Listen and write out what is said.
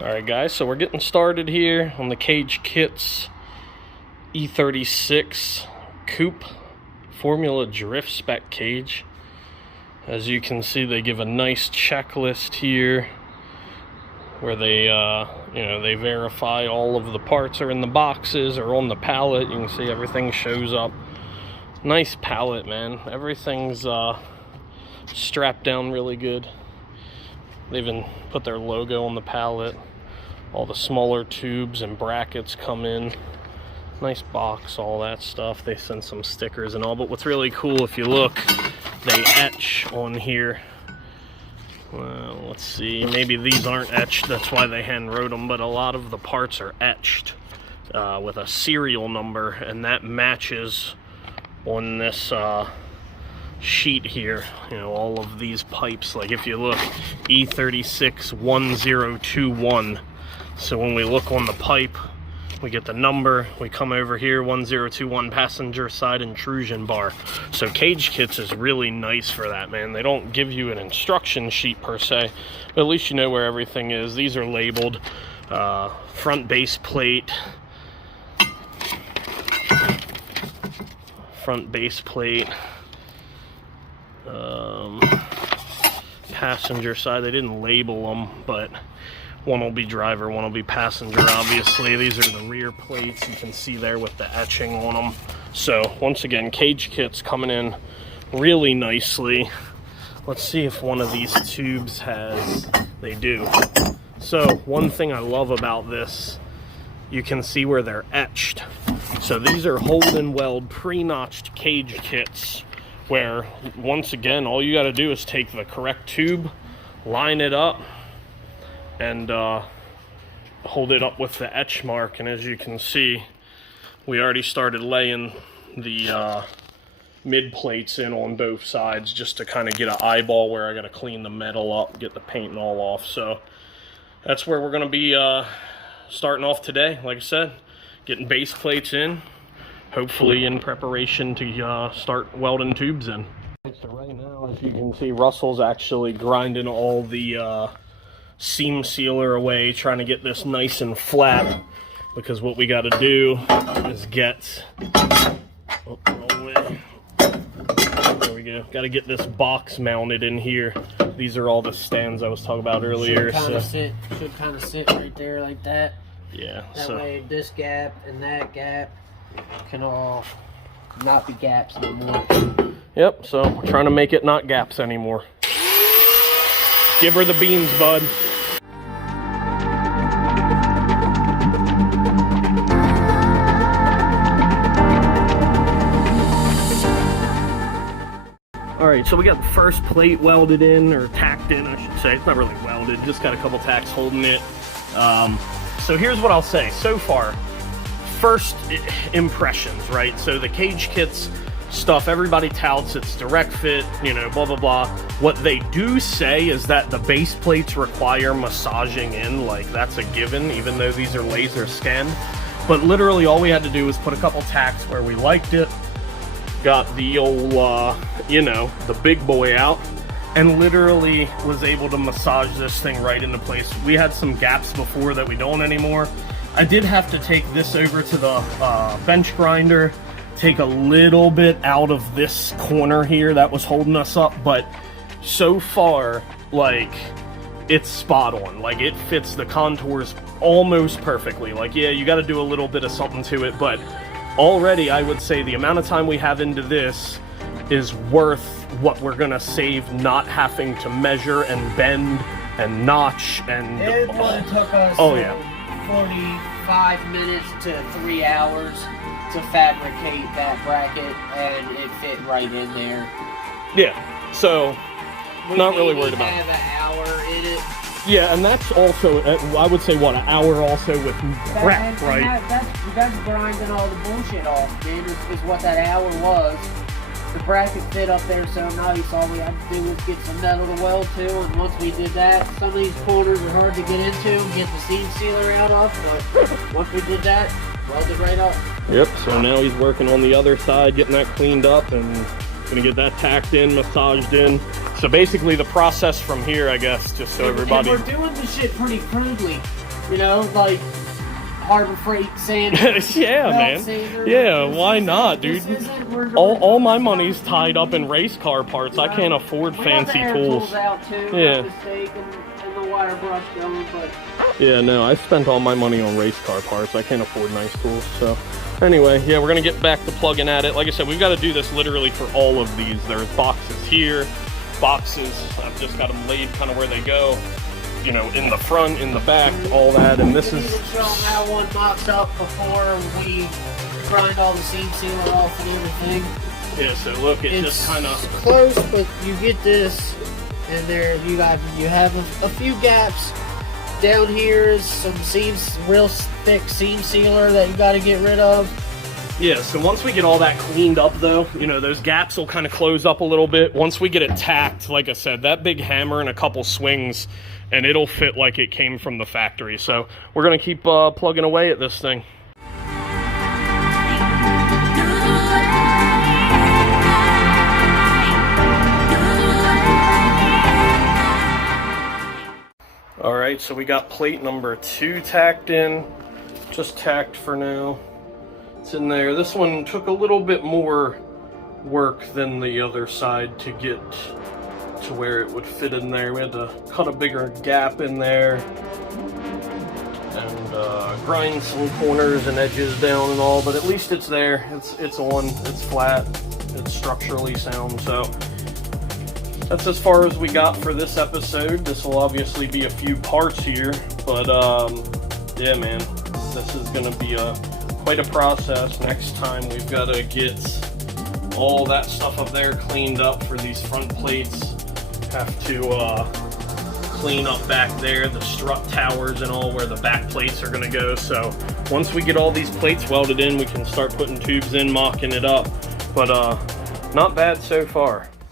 Alright guys, so we're getting started here on the CageKits E36 Coupe Formula Drift spec cage. As you can see, they give a nice checklist here where they they verify all of the parts are in the boxes or on the pallet. You can see everything shows up. Nice pallet, man. Everything's strapped down really good. They even put their logo on the pallet. All the smaller tubes and brackets come in. Nice box, all that stuff. They send some stickers and all, but what's really cool, if you look, they etch on here. Well, let's see, maybe these aren't etched, that's why they hand wrote them, but a lot of the parts are etched with a serial number, and that matches on this sheet here. You know, all of these pipes, like if you look, E36 1021. So when we look on the pipe, we get the number, we come over here, 1021 passenger side intrusion bar. So CageKits is really nice for that, man. They don't give you an instruction sheet per se, but at least you know where everything is. These are labeled, front base plate, passenger side. They didn't label them, but one will be driver, one will be passenger, obviously. These are the rear plates. You can see there with the etching on them. So once again, CageKits coming in really nicely. Let's see if one of these tubes has, they do. So one thing I love about this, you can see where they're etched. So these are hold and weld pre-notched CageKits, where once again, all you got to do is take the correct tube, line it up, and hold it up with the etch mark. And as you can see, we already started laying the mid plates in on both sides just to kind of get an eyeball where I got to clean the metal up, get the paint and all off. So that's where we're going to be starting off today. Like I said, getting base plates in, hopefully in preparation to start welding tubes in. So right now, as you can see, Russell's actually grinding all the seam sealer away, trying to get this nice and flat, because what we got to do is get, oh, wrong way. There we go. Got to get this box mounted in here. These are all the stands I was talking about earlier. Should kind of sit right there like that. Yeah. That way this gap and that gap can all not be gaps anymore. Yep, so we're trying to make it not gaps anymore. Give her the beans, bud. Alright, so we got the first plate welded in, or tacked in, I should say. It's not really welded, just got a couple tacks holding it. So here's what I'll say. So far, first impressions, right? So the CageKits stuff, everybody touts it's direct fit, you know, blah blah blah. What they do say is that the base plates require massaging in, like that's a given, even though these are laser scanned. But literally all we had to do was put a couple tacks where we liked it, got the old you know, the big boy out, and literally was able to massage this thing right into place. We had some gaps before that we don't anymore. I did have to take this over to the bench grinder, take a little bit out of this corner here that was holding us up, but so far, like, it's spot on. Like, it fits the contours almost perfectly. Like, yeah, you got to do a little bit of something to it, but already I would say the amount of time we have into this is worth what we're gonna save not having to measure and bend and notch and it would have took us 45 minutes to 3 hours to fabricate that bracket, and it fit right in there. Yeah, so not really worried about it. Have an hour in it. Yeah, and that's also, I would say, what, an hour also with prep, right? That's grinding all the bullshit off, man, is what that hour was. The bracket fit up there so nice, all we had to do was get some metal to weld to, and once we did that, some of these corners are hard to get into and get the seam sealer out of, but once we did that, welded right up. Yep, so now he's working on the other side, getting that cleaned up, and gonna get that tacked in, massaged in. So basically the process from here, I guess, just so everybody... And we're doing the shit pretty crudely. You know, like Harbor Freight sand. Yeah, man. Sander. Yeah, why not, dude? We're All my money's tied up in race car parts. I can't afford fancy tools. Out too, Yeah. Mistake, and the wire brush going, but Yeah, no, I spent all my money on race car parts. I can't afford nice tools. So anyway, yeah, we're gonna get back to plugging at it. Like I said, we've got to do this literally for all of these. There's boxes here, boxes. I've just got them laid kind of where they go. You know, in the front, in the back, all that, and this is... show them how one mocked up before we grind all the seam sealer off and everything. Yeah, so look, it's just kind of... close, but you get this, and there you have a few gaps. Down here is some seams, real thick seam sealer that you got to get rid of. Yeah, so once we get all that cleaned up though, you know, those gaps will kind of close up a little bit. Once we get it tacked, like I said, that big hammer and a couple swings, and it'll fit like it came from the factory. So we're gonna keep plugging away at this thing. All right, so we got plate number 2 tacked in, just tacked for now. It's in there. This one took a little bit more work than the other side to get to where it would fit in there. We had to cut a bigger gap in there and grind some corners and edges down and all, but at least it's there. It's on, it's flat, it's structurally sound. So that's as far as we got for this episode. This will obviously be a few parts here, but yeah, man, this is gonna be quite a process. Next time we've got to get all that stuff up there cleaned up for these front plates. Have to clean up back there, the strut towers and all, where the back plates are going to go. So once we get all these plates welded in, we can start putting tubes in, mocking it up. But not bad so far.